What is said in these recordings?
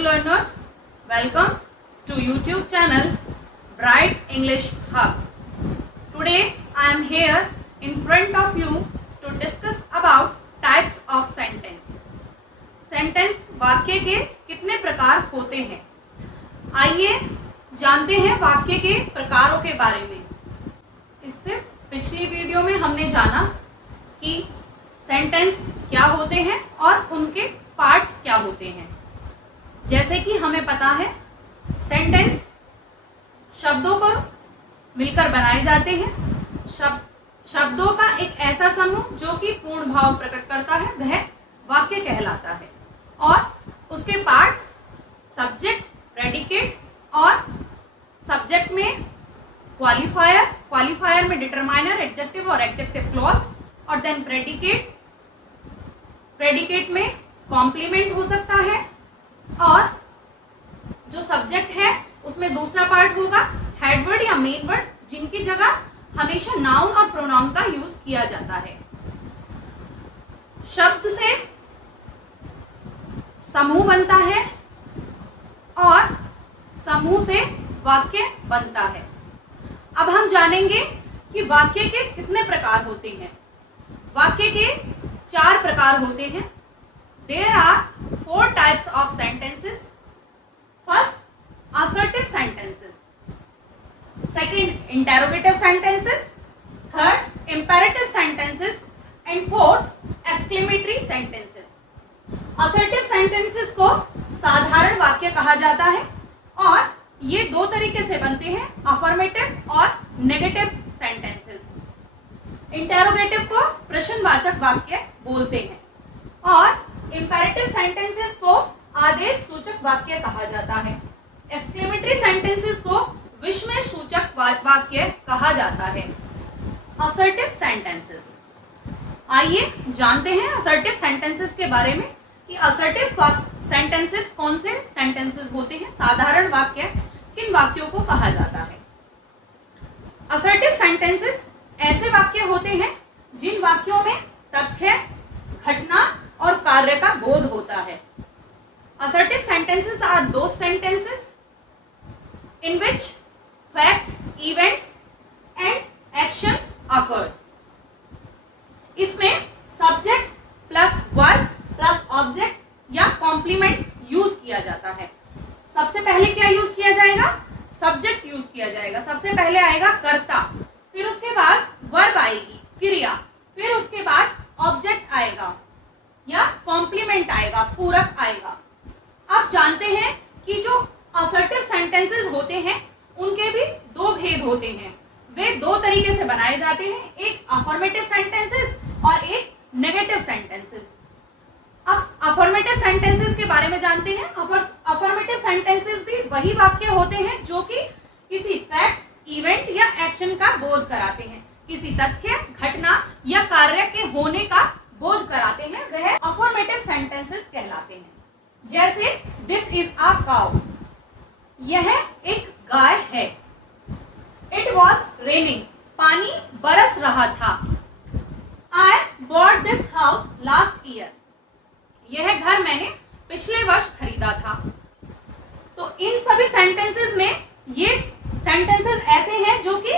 learners, welcome to YouTube channel Bright English Hub. Today I am here in front of you to discuss about types of sentence. Sentence वाक्य के कितने प्रकार होते हैं, आइए जानते हैं वाक्य के प्रकारों के बारे में। इससे पिछली वीडियो में हमने जाना कि सेंटेंस क्या होते हैं और उनके पार्ट्स क्या होते हैं। जैसे कि हमें पता है सेंटेंस शब्दों को मिलकर बनाए जाते हैं। शब्दों का एक ऐसा समूह जो कि पूर्ण भाव प्रकट करता है वह वाक्य कहलाता है। और उसके पार्ट्स सब्जेक्ट, प्रेडिकेट और सब्जेक्ट में क्वालिफायर, क्वालिफायर में डिटरमाइनर, एडजेक्टिव और एडजेक्टिव क्लॉज, और देन प्रेडिकेट, प्रेडिकेट में कॉम्प्लीमेंट हो सकता है, और जो सब्जेक्ट है उसमें दूसरा पार्ट होगा हेडवर्ड या मेन वर्ड, जिनकी जगह हमेशा नाउन और प्रोनाउन का यूज किया जाता है। शब्द से समूह बनता है और समूह से वाक्य बनता है। अब हम जानेंगे कि वाक्य के कितने प्रकार होते हैं। वाक्य के 4 प्रकार होते हैं। There are 4 types of sentences. First, assertive sentences. Second, interrogative sentences. Third, imperative sentences. And fourth, exclamatory sentences. Assertive sentences को साधारण वाक्य कहा जाता है और ये 2 तरीके से बनते हैं, affirmative और negative sentences. Interrogative को प्रश्नवाचक वाक्य बोलते हैं और imperative sentences को आदेश सूचक वाक्य कहा जाता है। Exclamatory sentences को विस्मय सूचक वाक्य कहा जाता है। Assertive sentences, आइए जानते हैं assertive sentences के बारे में कि assertive sentences कौन से sentences होते हैं, साधारण वाक्य किन वाक्यों को कहा जाता है। Assertive sentences ऐसे वाक्य होते हैं जिन वाक्यों में तथ्य, घटना और कार्य का बोध होता है। Assertive sentences are those sentences in which facts, events and actions occurs. इसमें subject plus verb plus object या कॉम्प्लीमेंट यूज किया जाता है। सबसे पहले क्या यूज किया जाएगा? सब्जेक्ट यूज किया जाएगा। सबसे पहले आएगा कर्ता, फिर उसके बाद वर्ब आएगी, क्रिया, फिर उसके बाद ऑब्जेक्ट आएगा या कॉम्प्लीमेंट आएगा, पूरक आएगा। अब जानते हैं कि जो असर्टिव सेंटेंसेस होते हैं उनके भी 2 भेद होते हैं। वे 2 तरीके से बनाए जाते हैं, एक अफर्मेटिव सेंटेंसेस और एक नेगेटिव सेंटेंसेस। अब अफर्मेटिव सेंटेंसेस के बारे में जानते हैं। अफर्मेटिव सेंटेंसेस भी वही वाक्य होते हैं जो कि किसी फैक्ट्स, इवेंट या एक्शन का बोध कराते हैं, किसी तथ्य, घटना या कार्य के होने का बोध कराते हैं, वह अफर्मेटिव सेंटेंसेस कहलाते हैं। जैसे दिस इज अ काउ, यह एक गाय है। इट वॉज रेनिंग, पानी बरस रहा था। I bought this house last year, यह घर मैंने पिछले वर्ष खरीदा था। तो इन सभी सेंटेंसेस में ये सेंटेंसेस ऐसे हैं जो कि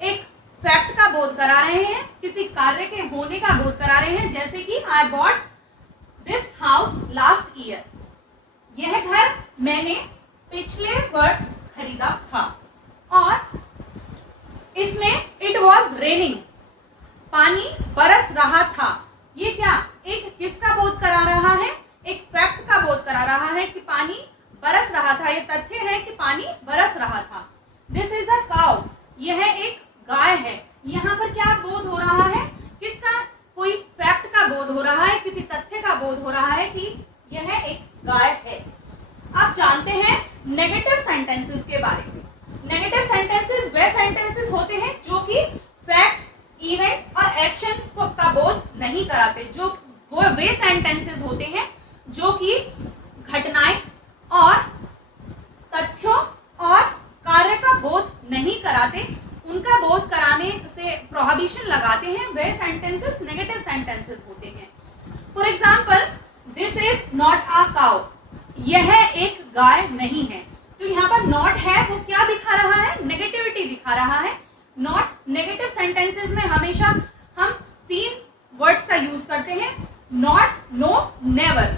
एक फैक्ट का बोध करा रहे हैं, किसी कार्य के होने का बोध करा रहे हैं। जैसे कि I bought this house last year, यह घर मैंने पिछले वर्ष खरीदा था। और इसमें इट वॉज रेनिंग, पानी बरस रहा था, ये क्या एक किसका बोध करा रहा है? एक फैक्ट का बोध करा रहा है कि पानी बरस रहा था, ये तथ्य है कि पानी बरस रहा था। दिस इज अ काउ, यह एक गाय है। यहाँ पर क्या बोध हो रहा है? किसका? कोई फैक्ट का बोध हो रहा है, किसी तथ्य का बोध हो रहा है कि यह एक गाय है। अब जानते हैं नेगेटिव सेंटेंसेस के बारे में। नेगेटिव सेंटेंसेस वे सेंटेंसेस होते हैं जो कि फैक्ट्स, इवेंट और एक्शंस को का बोध नहीं कराते। जो वो वे सेंटेंसेस होते हैं जो कि घटनाएं और तथ्यों और कार्य का बोध नहीं कराते, उनका बोध कराने से प्रोहिबिशन लगाते हैं, वे सेंटेंसेस नेगेटिव सेंटेंसेस होते हैं। For example, this is not a cow, यह एक गाय नहीं है। तो यहाँ पर नॉट है वो क्या दिखा रहा है, नेगेटिविटी दिखा रहा है। नॉट, नेगेटिव सेंटेंसेस में हमेशा हम 3 वर्ड्स का यूज करते हैं, नॉट, नो, नेवर।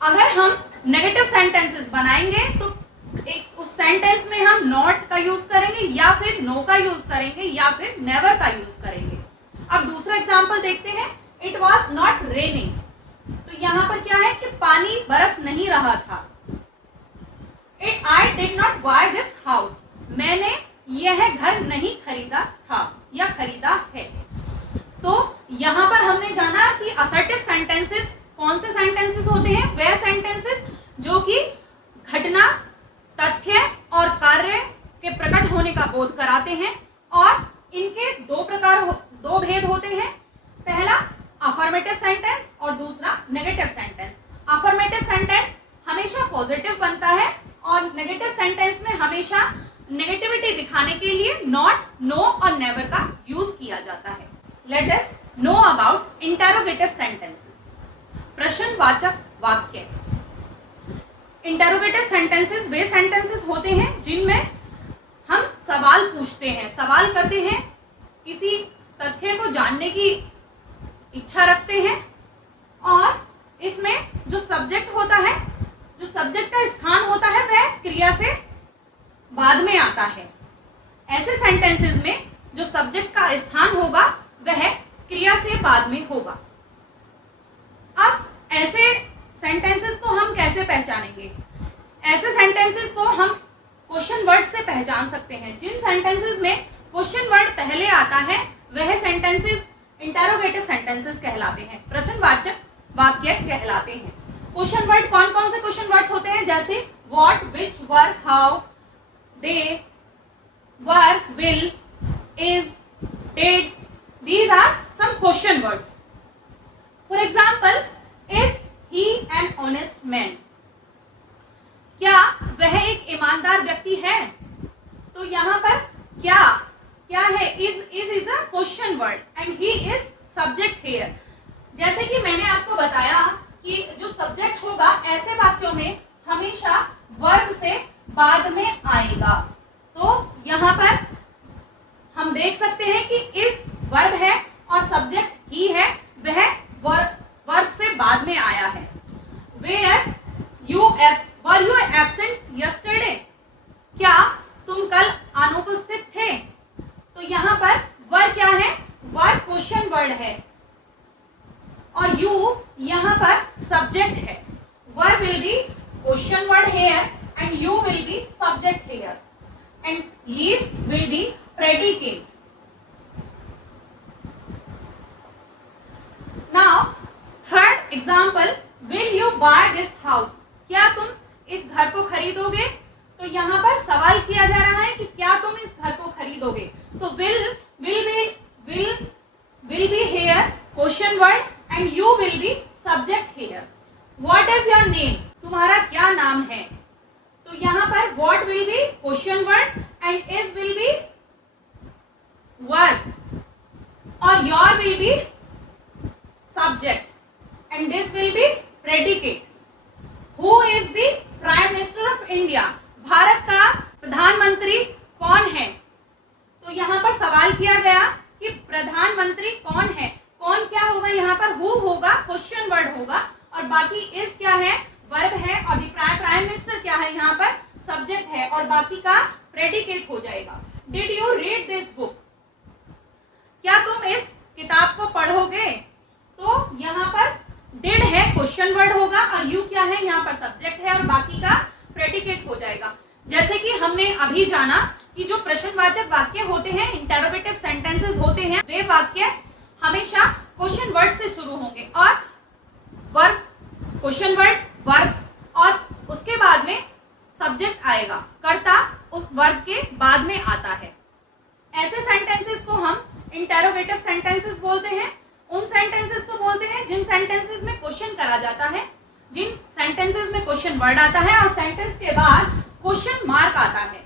अगर हम नेगेटिव सेंटेंसेस बनाएंगे तो उस सेंटेंस में हम नॉट का यूज करेंगे या फिर नो का यूज करेंगे या फिर नेवर का यूज करेंगे। अब दूसरा एग्जांपल देखते हैं, इट वॉज नॉट रेनिंग। तो यहाँ पर क्या है कि पानी बरस नहीं रहा था। I did not buy this house, मैंने यह घर नहीं खरीदा था या खरीदा है। तो यहाँ पर हमने जाना कि असर्टिव सेंटेंसेस कौन से सेंटेंसेस होते हैं, वह सेंटेंसेस जो कि घटना, तथ्य और कार्य के प्रकट होने का बोध कराते हैं। और इनके दो भेद होते हैं, पहला अफर्मेटिव सेंटेंस और दूसरा नेगेटिव सेंटेंस। अफर्मेटिव सेंटेंस हमेशा पॉजिटिव बनता है और नेगेटिव सेंटेंस में हमेशा नेगेटिविटी दिखाने के लिए नॉट, नो और नेवर का यूज किया जाता है। Let us know about interrogative sentences, प्रश्नवाचक वाक्य। इंटरोगेटिव सेंटेंसेस वे सेंटेंसेस होते हैं जिनमें हम सवाल पूछते हैं, सवाल करते हैं, किसी तथ्य को जानने की इच्छा रखते हैं और इसमें जो सब्जेक्ट होता है, जो सब्जेक्ट का स्थान होता है वह क्रिया से बाद में आता है। ऐसे सेंटेंसेस में जो सब्जेक्ट का स्थान होगा वह क्रिया से बाद में होगा। अब ऐसे सेंटेंसेस को हम कैसे पहचानेंगे? ऐसे सेंटेंसेस को हम क्वेश्चन वर्ड से पहचान सकते हैं। जिन सेंटेंसेस में क्वेश्चन वर्ड पहले आता है वह सेंटेंसेस इंटरोगेटिव सेंटेंसेस कहलाते हैं, प्रश्नवाचक वाक्य कहलाते हैं। क्वेश्चन वर्ड कौन कौन से क्वेश्चन वर्ड्स होते हैं? जैसे what, which, were, how, they, were, will, is, did, these are some question words. For example, is he an honest man? क्या वह एक ईमानदार व्यक्ति है? तो यहाँ पर क्या है? is a question word and he is subject here. जैसे कि मैंने आपको बताया कि जो सब्जेक्ट होगा ऐसे वाक्यों में हमेशा वर्ब से बाद में आएगा। तो यहाँ पर हम देख सकते हैं कि इस वर्ब है और सब्जेक्ट ही है, वह वर्ब से बाद में आया है। Where you were you absent yesterday? क्या तुम कल अनुपस्थित थे? तो यहाँ पर वर क्या है? वर क्वेश्चन वर्ड है और यू यहाँ पर सब्जेक्ट है। Where will be question word here and you will be subject here and least will be predicate. Now, third example, will you buy this house? क्या तुम इस घर को खरीदोगे? तो यहाँ पर सवाल किया जा रहा है कि क्या तुम इस घर को खरीदोगे? तो will be here question word and you will be subject here. What is your name? तुम्हारा क्या नाम है? तो यहाँ पर what will be question word and is will be verb और your will be subject and this will be predicate. Who is the Prime Minister of India? Bharat का प्रधानमंत्री कौन है? तो यहाँ पर सवाल किया गया कि प्रधानमंत्री कौन है। कौन क्या होगा? यहाँ पर who होगा, क्वेश्चन वर्ड होगा और बाकी is क्या है? वर्ब है और प्राइम मिनिस्टर क्या है? यहाँ पर सब्जेक्ट है और बाकी का प्रेडिकेट हो जाएगा। Did you read this book? क्या तुम इस किताब को पढ़ोगे? तो यहाँ पर डिड है, क्वेश्चन वर्ड होगा और यू क्या है? यहाँ पर सब्जेक्ट है और बाकी का प्रेडिकेट हो जाएगा। जैसे कि हमने अभी जाना कि जो प्रश्नवाचक वाक्य होते हैं, इंटरोगेटिव सेंटेंसेस होते हैं, वे वाक्य हमेशा क्वेश्चन वर्ड से शुरू होंगे और वर्ब, क्वेश्चन वर्ड, वर्ब और उसके बाद में सब्जेक्ट आएगा, कर्ता उस वर्ब के बाद में आता है। ऐसे सेंटेंसेस को हम इंटरोगेटिव सेंटेंसेस बोलते हैं। उन सेंटेंसेस को बोलते हैं जिन सेंटेंसेस में क्वेश्चन करा जाता है, जिन सेंटेंसेस में क्वेश्चन वर्ड आता है और सेंटेंस के बाद क्वेश्चन मार्क आता है।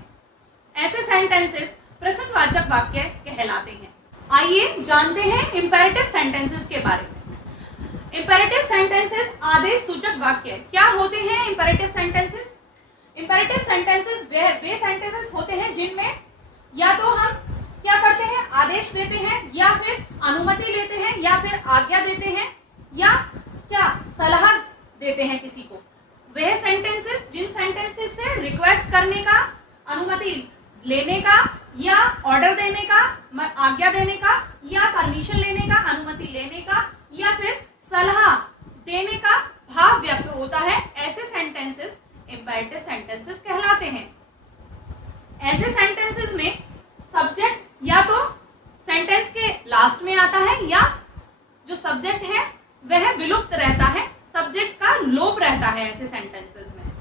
ऐसे सेंटेंसेस प्रश्नवाचक वाक्य कहलाते हैं। आइए जानते हैं इंपेरेटिव सेंटेंसेस के बारे में। इंपेरेटिव सेंटेंसेस आदेश सूचक वाक्य क्या होते हैं? इंपेरेटिव सेंटेंसेस, इंपेरेटिव सेंटेंसेस वे सेंटेंसेस होते हैं जिनमें या तो हम क्या करते हैं, आदेश देते हैं, या फिर अनुमति लेते हैं, या फिर आज्ञा देते हैं, या क्या सलाह देते हैं किसी को। वह सेंटेंसेस जिन सेंटेंसेस से रिक्वेस्ट करने का, अनुमति लेने का, या ऑर्डर देने का, आज्ञा देने का, या परमिशन लेने का, अनुमति लेने का, या फिर सलाह देने का भाव व्यक्त होता है, ऐसे सेंटेंसेस इंपेरेटिव सेंटेंसेस कहलाते हैं। ऐसे सेंटेंसेस में सब्जेक्ट या तो सेंटेंस के लास्ट में आता है, या जो सब्जेक्ट है वह विलुप्त रहता है, सब्जेक्ट का लोप रहता है ऐसे सेंटेंसेस में।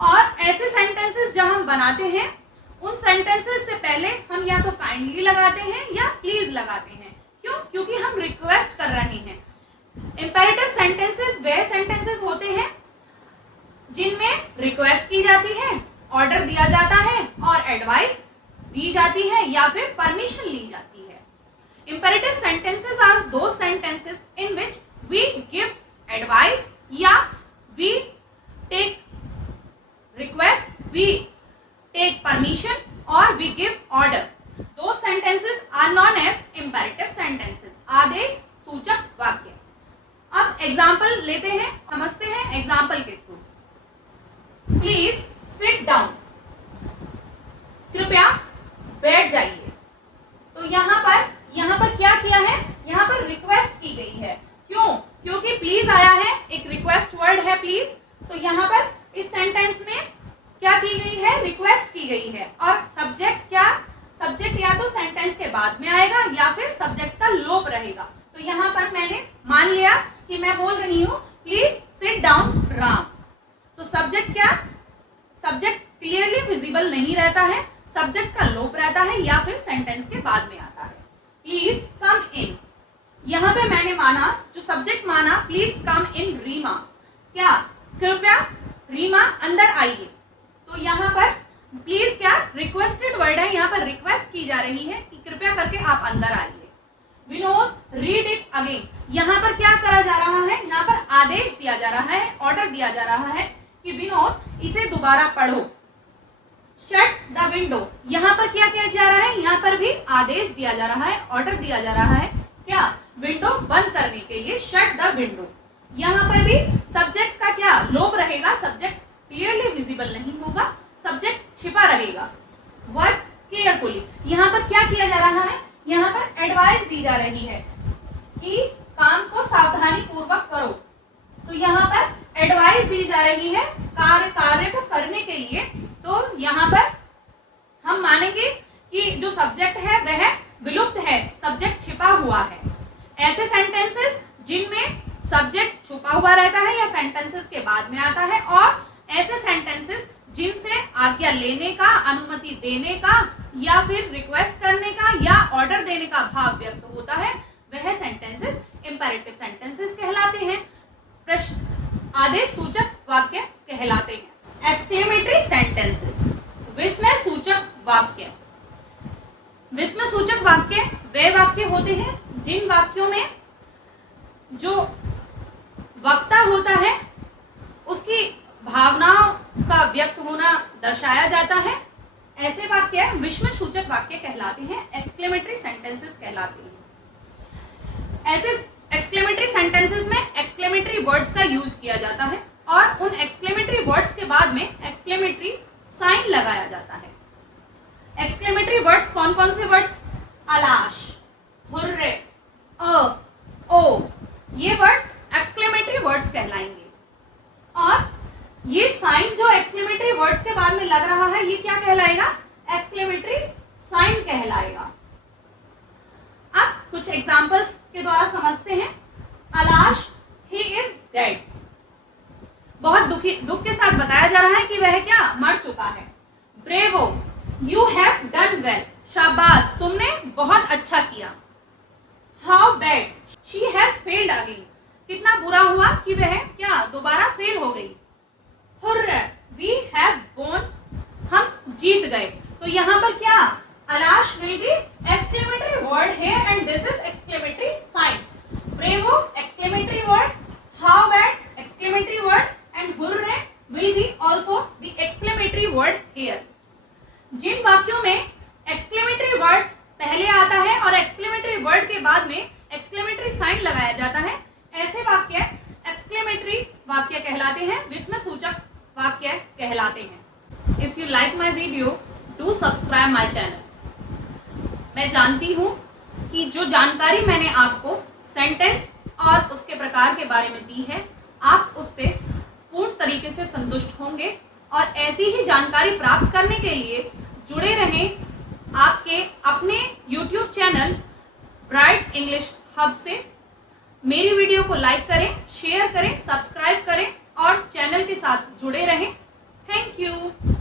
और ऐसे सेंटेंसेस जब हम बनाते हैं, उन सेंटेंसेस से पहले हम या तो काइंडली लगाते हैं या प्लीज लगाते हैं। क्यों? क्योंकि हम रिक्वेस्ट कर रहे हैं। इंपेरेटिव सेंटेंसेस वे सेंटेंसेस होते हैं जिनमें रिक्वेस्ट की जाती है, ऑर्डर दिया जाता है, और एडवाइस दी जाती है, या फिर परमिशन ली जाती है। Imperative sentences are those sentences in which we give advice, या we take request, we take permission, और we give order. Those sentences are known as imperative sentences, आदेश सूचक वाक्य। अब एग्जाम्पल लेते हैं, समझते हैं एग्जाम्पल के थ्रू। प्लीज सिट डाउन, कृपया बैठ जाइए। तो यहाँ पर क्या किया है? यहाँ पर रिक्वेस्ट की गई है। क्यों? क्योंकि प्लीज आया है, एक रिक्वेस्ट वर्ड है प्लीज। तो यहाँ पर इस सेंटेंस में क्या की गई है? रिक्वेस्ट की गई है। और सब्जेक्ट क्या? सब्जेक्ट या तो सेंटेंस के बाद में आएगा, या फिर सब्जेक्ट का लोप रहेगा। तो यहाँ पर मैंने मान लिया कि मैं बोल रही हूँ प्लीज सिट डाउन राम। तो सब्जेक्ट क्या? सब्जेक्ट क्लियरली विजिबल नहीं रहता है, सब्जेक्ट का लोप रहता है, या फिर सेंटेंस के बाद में आता है। प्लीज कम इन, यहाँ पे मैंने माना, जो सब्जेक्ट माना प्लीज कम इन रीमा, क्या? कृपया रीमा अंदर आइए। तो यहाँ पर प्लीज क्या? रिक्वेस्टेड वर्ड है, यहाँ पर रिक्वेस्ट की जा रही है कि कृपया करके आप अंदर आइए। विनोद रीड इट अगेन, यहाँ पर क्या करा जा रहा है? यहाँ पर आदेश दिया जा रहा है, ऑर्डर दिया जा रहा है कि विनोद इसे दोबारा पढ़ो। शट द विंडो, यहाँ पर क्या किया जा रहा है? यहाँ पर भी आदेश दिया जा रहा है, ऑर्डर दिया जा रहा है, क्या? विंडो बंद करने के लिए, शट द विंडो। यहाँ पर भी सब्जेक्ट का क्या? लोप रहेगा, सब्जेक्ट क्लियरली विजिबल नहीं होगा, सब्जेक्ट छिपा रहेगा। वर्क केयरफुली, यहाँ पर क्या किया जा रहा है? यहाँ पर एडवाइस दी जा रही है कि काम को सावधानी पूर्वक करो। तो यहाँ पर एडवाइस दी जा रही है कार्य को करने के लिए। तो यहाँ पर हम मानेंगे कि जो सब्जेक्ट है वह विलुप्त है, सब्जेक्ट छिपा हुआ है। ऐसे सेंटेंसेस जिनमें सब्जेक्ट छुपा हुआ रहता है या सेंटेंसेस के बाद में आता है, और ऐसे सेंटेंसेस जिनसे आज्ञा लेने का, अनुमति देने का, या फिर रिक्वेस्ट करने का या ऑर्डर देने का भाव व्यक्त होता है, वह सेंटेंसेस इंपेरेटिव सेंटेंसेस कहलाते हैं, प्रश्न आदेश सूचक वाक्य कहलाते हैं। एक्सक्लेमेटरी सेंटेंसेस, विस्मय सूचक वाक्य। विस्मय सूचक वाक्य वे वाक्य होते हैं जिन वाक्यों में जो वक्ता होता है उसकी भावनाओं का व्यक्त होना दर्शाया जाता है, ऐसे वाक्य विस्मय सूचक वाक्य कहलाते हैं, एक्सक्लेमेटरी सेंटेंसेस कहलाते हैं। ऐसे एक्सक्लेमेटरी सेंटेंसेस में एक्सक्लेमेटरी वर्ड्स का यूज किया जाता है, और उन एक्सक्लेमेटरी वर्ड्स के बाद में एक्सक्लेमेटरी साइन लगाया जाता है। एक्सक्लेमेटरी वर्ड्स कौन कौन से वर्ड्स? अलाश, हुर्रे, ओ, ये वर्ड्स एक्सक्लेमेटरी वर्ड्स कहलाएंगे। और ये साइन जो एक्सक्लेमेटरी वर्ड्स के बाद में लग रहा है, ये क्या कहलाएगा? एक्सक्लेमेटरी साइन कहलाएगा। अब कुछ एग्जांपल्स के द्वारा समझते हैं। अलाश, ही इज डेड, बहुत दुख के साथ बताया जा रहा है कि वह क्या? मर चुका है। Bravo, you have done well, शाबाश तुमने बहुत अच्छा किया। How bad, she has failed again, कितना बुरा हुआ कि वह क्या? दोबारा फेल हो गई। हुर्रे, वी हैव वॉन, हम जीत गए। तो यहाँ पर क्या? Alas will be exclamatory word here and this is exclamatory sign. Bravo exclamatory word, how bad exclamatory word and hurray will be also the exclamatory word here. जिन वाक्यों में exclamatory words पहले आता है और exclamatory word के बाद में exclamatory sign लगाया जाता है, ऐसे वाक्य exclamatory वाक्य कहलाते हैं, विस्मय सूचक वाक्य कहलाते हैं. If you like my video, do subscribe my channel. मैं जानती हूँ कि जो जानकारी मैंने आपको सेंटेंस और उसके प्रकार के बारे में दी है, आप उससे पूर्ण तरीके से संतुष्ट होंगे और ऐसी ही जानकारी प्राप्त करने के लिए जुड़े रहें आपके अपने YouTube channel bright English hub से. मेरी वीडियो को लाइक करें, शेयर करें, सब्सक्राइब करें और चैनल के साथ जुड़े रहें. Thank you.